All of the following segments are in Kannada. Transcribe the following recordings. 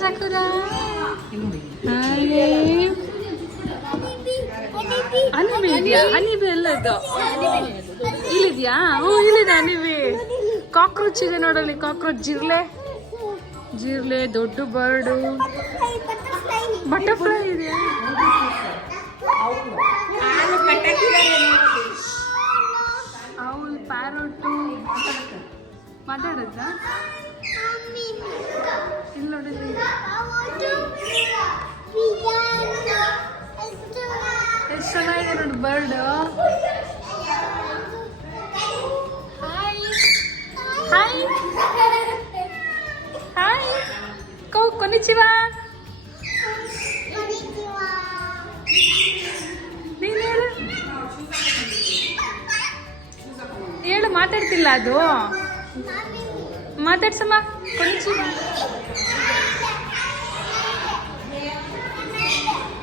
Sakura. Hi. ಅನಿಬೆ ಇದೆಯಾ? ಅನಿಬೆ ಎಲ್ಲದು ಇಲ್ಲಿದ್ಯಾ? ಹ್ಞೂ ಇಲ್ಲಿದೆ ಅನಿಬೆ. ಕಾಕ್ರೋಚ್ ಇದೆ ನೋಡಲ್ಲಿ, ಕಾಕ್ರೋಚ್. ಜಿರ್ಲೆ ದೊಡ್ಡ ಬರ್ಡು. ಬಟರ್ಫ್ಲೈ ಇದೆಯಾ? Owl, parrot. ಮಾತಾಡೋದ ಇಲ್ಲಿ ನೋಡಿದ್ರಿ. ಎಷ್ಟು ಚೆನ್ನಾಗಿದೆ ನೋಡಿ ಬರ್ಡ್. ಹಾಯ್ ಹಾಯ್ ಹಾಯ್ ಕೊನಿಚಿವಾ. ನೀನು ಹೇಳು, ಮಾತಾಡ್ತಿಲ್ಲ ಅದು. ಮಾತಾಡ್ಸಮ್ಮ. ಕೊನಿಚಿವಾ.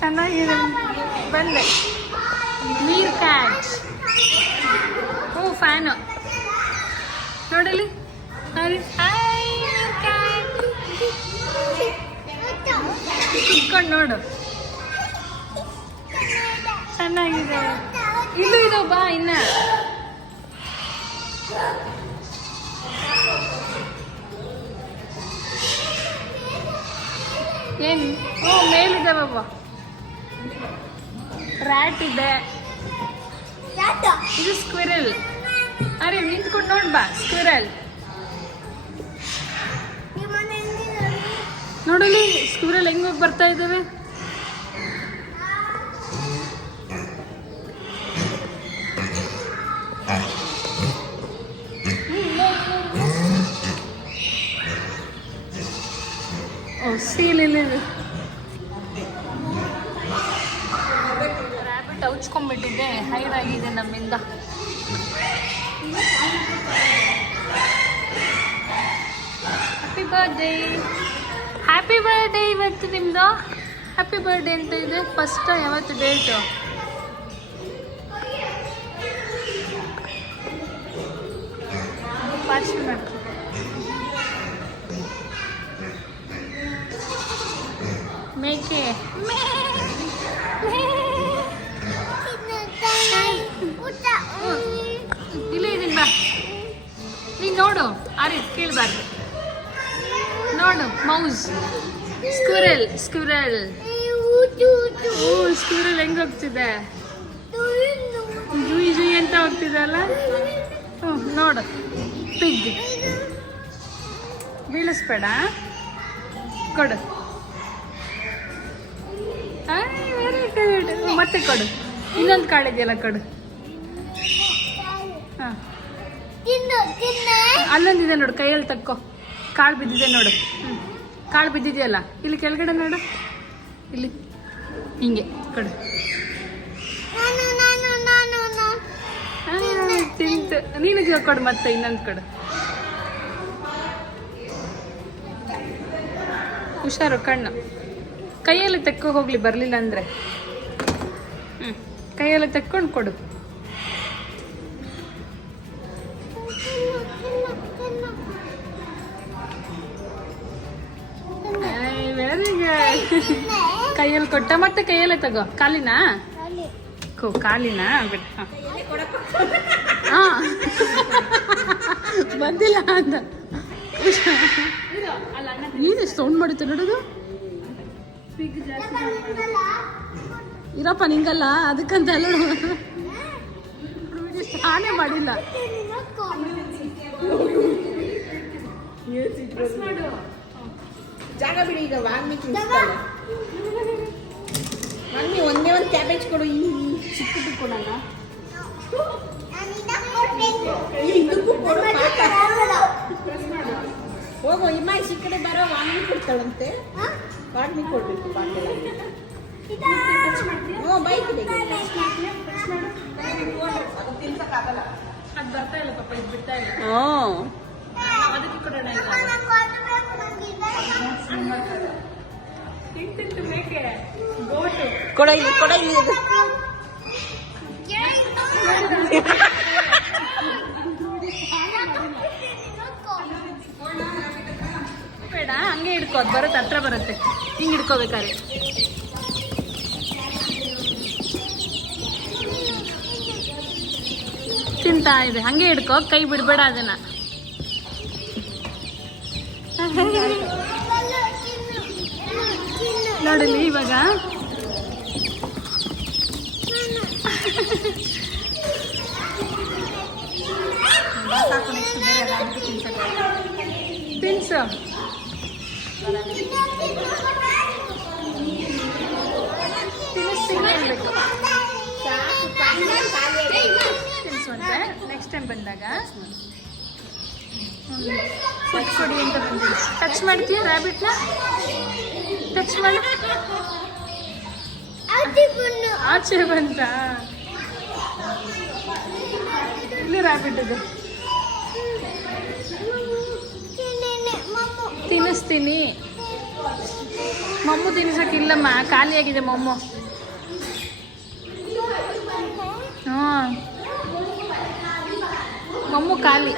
ಚೆನ್ನಾಗಿದೆ. ಬಂದೆ. Meerkat. ಓ ಫ್ಯಾನು ನೋಡಲಿ. Hi meerkat. ಕುತ್ಕೊಂಡು ನೋಡು. ಚೆನ್ನಾಗಿದೆ. ಇಲ್ಲೂ ಇದು ಬಾ ಇನ್ನ. ಏನು? ಓ ಮೇಲಿದ್ದಾವವ್ವ. ರ್ಯಾಟ್ ಇದೆ. ಇದು ಸ್ಕ್ವಿರಲ್. ಅರೆ ನಿಂತ್ಕೊಂಡು ನೋಡ್ ಬಾ. ಸ್ಕ್ವಿರಲ್ ನೋಡಲಿ. ಸ್ಕ್ವಿರಲ್ ಹೆಂಗ್ ಹೋಗಿ ಬರ್ತಾ ಇದ್ದಾವೆ. ಓ ಸೀಲ್ ಇಲ್ಲಿದೆ. ರ್ಯಾಬಿಟ್ ಹೌಚ್ಕೊಂಡ್ಬಿಟ್ಟಿದೆ. ಹೈಡ್ ಆಗಿದೆ ನಮ್ಮಿಂದ. Happy birthday. Happy birthday. ಇವತ್ತು ನಿಮ್ಮದು ಹ್ಯಾಪಿ ಬರ್ಡೇ ಅಂತ ಇದೆ. ಫಸ್ಟ್ ಯಾವತ್ತು ಡೇಟು? ಪಾರ್ಸಲ್ ಮಾಡ್ತೀವಿ. ಮೇಕೆ. ಇಲ್ಲೇ ಇದೀನಿ ಬಾ. ನೀನು ನೋಡು. ಅರೆ ಕೇಳಬಾರ್ದು. ನೋಡು. ಮೌಸ್. ಸ್ಕ್ವಿರಲ್. ಸ್ಕ್ವಿರಲ್ ಹೆಂಗ್ ಹೋಗ್ತಿದೆ. ಜುಯಿ ಜುಯಿ ಅಂತ ಹೋಗ್ತಿದೆ ಅಲ್ಲ. ನೋಡು. ಪಿಗ್. ಬೀಳಿಸ್ಬೇಡ. ಕೊಡು. Very good. ಮತ್ತೆ ಕೊಡು. ಇನ್ನೊಂದು ಕಾಳಿದೆಯಲ್ಲ, ಕೊಡು. ಹಾಂ ಅಲ್ಲೊಂದಿದೆ ನೋಡು. ಕೈಯಲ್ಲಿ ತಕ್ಕೋ. ಕಾಳು ಬಿದ್ದಿದೆ ನೋಡು. ಕಾಳು ಬಿದ್ದಿದೆಯಲ್ಲ ಇಲ್ಲಿ ಕೆಳಗಡೆ ನೋಡು. ಇಲ್ಲಿ ಹಿಂಗೆ ಕೊಡು. ತಿಂತು. ನೀನು ಕೊಡು. ಮತ್ತೆ ಇನ್ನೊಂದು ಕೊಡು. ಹುಷಾರು. ಕಣ್ಣು ಕೈಯಲ್ಲಿ ತೆಕ್ಕೋ ಹೋಗ್ಲಿ. ಬರಲಿಲ್ಲ ಅಂದರೆ ಕೈಯಲ್ಲಿ ತೆಕ್ಕೊಂಡು ಕೊಡು. Very good. ಕೈಯಲ್ಲಿ ಕೊಟ್ಟ. ಮತ್ತೆ ಕೈಯಲ್ಲೇ ತಗೋ. ಕಾಲಿನಾ? ಕಾಲಿನಾ? ಬಿಟ್ಟು. ಹಾಂ ಬಂದಿಲ್ಲ ಅಂತ ನೀನು ಸೌಂಡ್ ಮಾಡಿತ್ತು ನೋಡೋದು. ಇರಪ್ಪ ನಿಂಗಲ್ಲ ಅದಕ್ಕಂತ ಅಲ್ಲ. ಸ್ನಾನ ಮಾಡಿಲ್ಲ. ಜಾಗ ಬಿಡಿ. ಈಗ ವಾಂಗ್ಮಿ ತಿನ್ನಿಸ್ತಾಳೆ. ವಾಂಗ್ಮಿ ಒಂದೇ ಒಂದು ಕ್ಯಾಬೇಜ್ ಕೊಡು. ಈ ಚಿಕ್ಕದು ಕೊಡಲ್ಲ. ಹೋಗೋ ಇಮ್ಮಾಯಿ ಈ ಕಡೆ ಬರೋ. ವಾಂಗ್ಮಿ ಕೊಡ್ತಾಳಂತೆ. ವಾಂಗ್ಮಿ ಕೊಡ್ಬೇಕು. ಹ್ಞೂ ಬೈಕ್ ತಿನ್ಸಕ್ಕಾಗಲ್ಲ. ಅದು ಬರ್ತಾ ಇಲ್ಲ ಪಾಪ. ಇದು ಬಿಡ್ತಾ ಇಲ್ಲ. ಅದಕ್ಕೆ ಕೊಡೋಣ. ತಿಂತಿಂತು ಮೇಕೆ. ಗೋಟು ಕೊಡ. ಇಲ್ಲಿ ಕೊಡ. ಇಲ್ಲಿ ಬೇಡ. ಆಯ್ತಾ? ಹಂಗೆ ಹಿಡ್ಕೋ, ಅದು ಬರುತ್ತೆ, ಹತ್ರ ಬರುತ್ತೆ. ಹಿಂಗೆ ಹಿಡ್ಕೋಬೇಕಾದ್ರೆ ತಿಂತಾ ಇದೆ. ಹಂಗೆ ಹಿಡ್ಕೋ, ಕೈ ಬಿಡಬೇಡ ಅದನ್ನ. ನೋಡಲಿ ಇವಾಗ ತಿನ್ಸು. ತಿನ್ನಿಸ್ಬೇಕು ತಿನ್ಸು ಅಂತೆ. ನೆಕ್ಸ್ಟ್ ಟೈಮ್ ಬಂದಾಗ ಕೊಡಿ ಅಂತ ಬಂದಿದೆ. ಟಚ್ ಮಾಡ್ತೀಯ ರ್ಯಾಬಿಟ್ನ? ಟಚ್ ಮಾಡಿ. ಆಚೆ ಬಂತ. ಇಲ್ಲಿ ರ್ಯಾಬಿಟ್ ಇದೆ. ತಿನ್ನಿಸ್ತೀನಿ. ಮಮ್ಮು ತಿನ್ಸಕ್ಕಿಲ್ಲಮ್ಮ, ಖಾಲಿಯಾಗಿದೆ ಮಮ್ಮು. ಹಾಂ, ಮಮ್ಮು ಖಾಲಿ.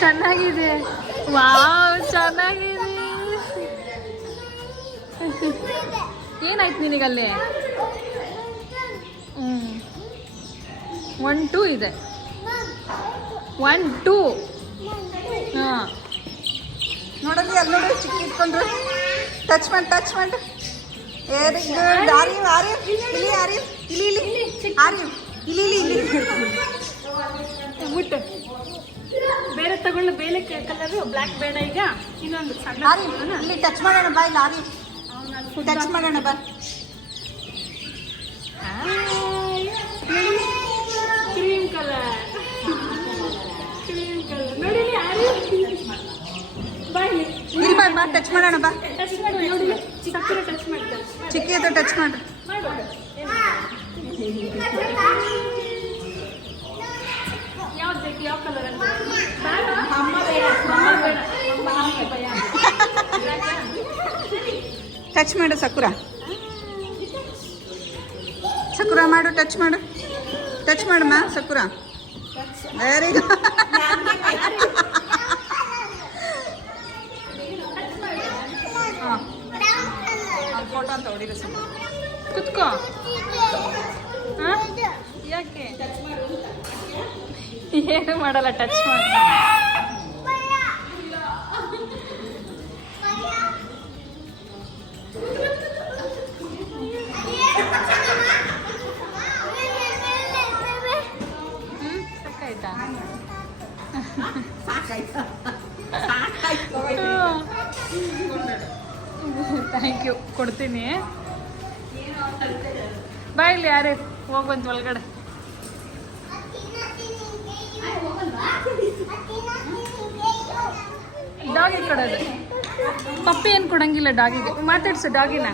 ಚೆನ್ನಾಗಿದೆ. ವಾವ್, ಚೆನ್ನಾಗಿದೆ. ಏನಾಯ್ತು ನಿನಗಲ್ಲಿ? 1 2 ಇದೆ. 1 2. ಹಾಂ, ನೋಡಲ್ಲಿ ಅಲ್ಲಿ ನೋಡಿ, ಚಿಕ್ಕ ಇಟ್ಕೊಂಡ್ರು. ಟಚ್ ಮಾಡಿ, ಟಚ್ ಮಾಡಿ. Very good. ಆರಿವ್, ಆರಿವ್, ಇಲ್ಲಿ ಆರಿವ್, ಇಲ್ಲಿ ಇಲ್ಲಿ ಆರಿವ್, ಇಲ್ಲಿ ಇಲ್ಲಿ ಇಲ್ಲಿ ಬಿಟ್ಟು ಬೇರೆ ತಗೊಳ್ಳು. ಬೇರೆ ಕಲರು ಬ್ಲ್ಯಾಕ್ ಬೇಡ ಈಗ. ಇನ್ನೊಂದು ಸಣ್ಣ ಆರಿವ್, ಇಲ್ಲಿ ಟಚ್ ಮಾಡೋಣ ಬಾ. ಇಲ್ಲಿ ಆರಿವ್ ಟಚ್ ಮಾಡೋಣ ಬಾ. ಕ್ರೀಮ್ ಕಲರ್, ಕ್ರೀಮ್ ಕಲರ್ ನೋಡಿಲಿ. ಬಾ ಇಲ್ಲಿ, ಇಲ್ಲಿ ಬಾ, ಬಾ ಟಚ್ ಮಾಡೋಣ ಬಾ. ಟಚ್ ಮಾಡು. ನೋಡಿಲಿ, ಸಕ್ಕರೆ ಟಚ್ ಮಾಡ್ತಾರೆ. ಚಿಕ್ಕಿ ಅದು ಟಚ್ ಮಾಡು. ಯಾವ್ದು ಬೇಕು? ಯಾವ ಕಲರ್ ಅಂತ ಟಚ್ ಮಾಡು ಸಕುರ. ಸಕುರ ಮಾಡು, ಟಚ್ ಮಾಡು. ಟಚ್ ಮಾಡಮ್ಮ ಸಕುರ. Very good. ಫೋಟೋ ಅಂತ ಹೊಡಿರಿ ಸಮ. ಕುತ್ಕೋ. ಹಾಂ, ಯಾಕೆ? ಏನು ಮಾಡಲ್ಲ, ಟಚ್ ಮಾಡಿ. ಸಾಕಾಯ್ತಾ? ಥ್ಯಾಂಕ್ ಯು, ಕೊಡ್ತೀನಿ. ಬಾ ಇಲ್ಲಿ. ಯಾರೇ ಹೋಗ್ಬಂತು ಒಳಗಡೆ. ಡಾಗಿ ಕೊಡೋದು. ಪಪ್ಪಿ ಏನು ಕೊಡಂಗಿಲ್ಲ ಡಾಗಿಗೆ. ಮಾತಾಡ್ಸು ಡಾಗಿನ.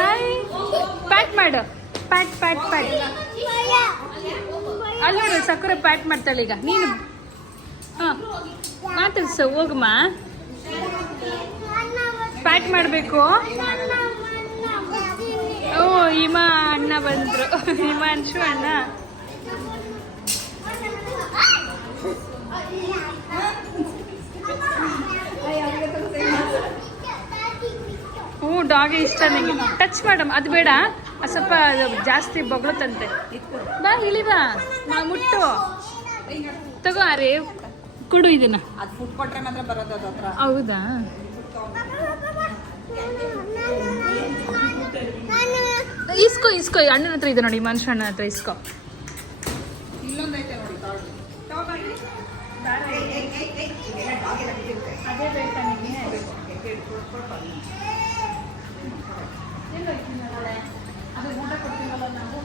ಹಾಯ್, ಪ್ಯಾಟ್ ಮಾಡು. Pat pat pat. ಅಲ್ಲಿ ನೋಡು, ಸಕ್ಕರೆ ಪ್ಯಾಟ್ ಮಾಡ್ತಾಳೆ ಈಗ. ನೀನು ಹಾಂ ಮಾತಾಡ್ಸು. ಹೋಗಮ್ಮ, ಪ್ಯಾಟ್ ಮಾಡಬೇಕು. ಓ, ಹಿಮಾ ಅಣ್ಣ ಬಂದರು. ಹಿಮಾಂಶು ಅಣ್ಣ. ಹ್ಞೂ, ಡಾಗಿ ಇಷ್ಟ ನನಗೆ. ಟಚ್ ಮಾಡಮ್ಮ, ಅದು ಬೇಡ. ಅದು ಸ್ವಲ್ಪ ಜಾಸ್ತಿ ಬೊಗಳುತ್ತಂತೆ. ಬಾ ಇಳಿ ಬಾ, ಮುಟ್ಟು ತಗೋ. ಅರೇ ಕೊಡು ಇದನ್ನ. ಅದು ಫುಡ್ ಕೊಟ್ರೆ ಮಾತ್ರ ಬರೋದು ಅದು ಹತ್ರ. ಹೌದಾ? ಇಸ್ಕೋ ಇಸ್ಕೋ. ಅಣ್ಣನ ಹತ್ರ ಇದೆ ನೋಡಿ, ಮನುಷ್ಯ ಅಣ್ಣನ ಹತ್ರ ಇಸ್ಕೋ. ಇಲ್ಲೊಂದೈತೆ ನೋಡಿ. ಅದೇ ಬೇಕಾ ನಿಮಗೆ? ಅದು ಊಟ ಕೊಡ್ತೀವಲ್ಲ ನಾವು,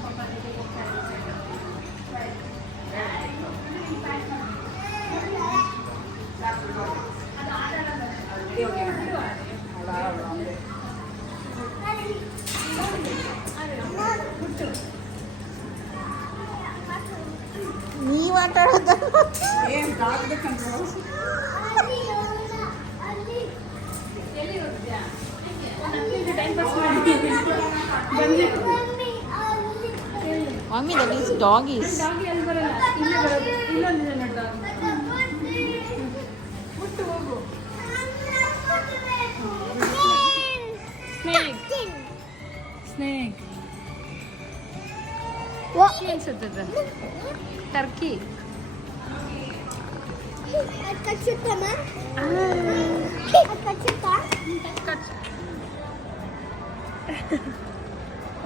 ನೀವು ಆಟ ಆಡೋದು ಏನು ದಾಗಬೇಕಂದ್ರು. ಎಲ್ಲಿ ಹೋಗ್ತೀಯಾ? ಟೈಮ್ ಪಾಸ್ ಮಾಡಿ ಬಂದಿತ್ತು. Mummy that is doggies. Doggy ಅಲ್ಲಿ ಬರಲ್ಲ, ಇಲ್ಲೇ ಬರೋದು. ಇಲ್ಲೊಂದಿದೆ ನೋಡಿ ಡಾಗ್. ಮುಟ್ಟು ಹೋಗು. ಸ್ನೇಕ್ ಸ್ನೇಕ್ ಅನ್ಸುತ್ತದೆ. ಟರ್ಕಿ.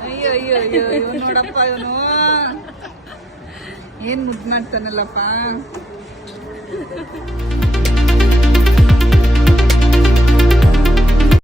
ಅಯ್ಯೋ ಅಯ್ಯೋ ಅಯ್ಯೋ ಇವನು ನೋಡಪ್ಪ, ಇವನು ಏನ್ ಮುದ್ದು ಮಾಡ್ತಾನಲ್ಲಪ್ಪ.